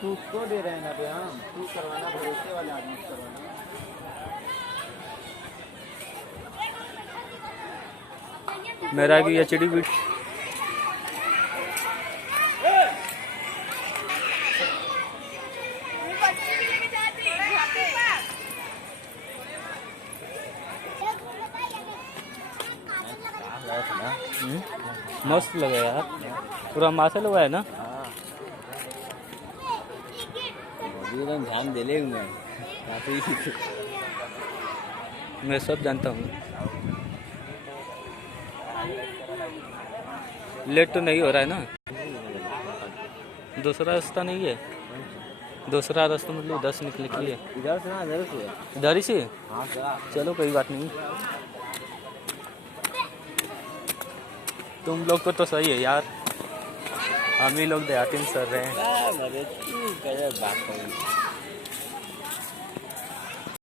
तू उसको दे रहे हैं ना बे, हम तू करवाना भरोसे वाले आदमी से करवाना। मेरा की एचडी भी मस्त लगा यार, पूरा माथे लगा है ना। एकदम ध्यान दे ले मैं काफी। मैं सब जानता हूँ। लेट तो नहीं हो रहा है ना? दूसरा रास्ता नहीं है? दूसरा रास्ता मतलब 10 निकले के लिए इधर से ना, इधर से, इधर ही से। हाँ चलो कोई बात नहीं, तुम लोग को तो सही है यार, हम ही लोग देहाती में सर रहे हैं। बात करें।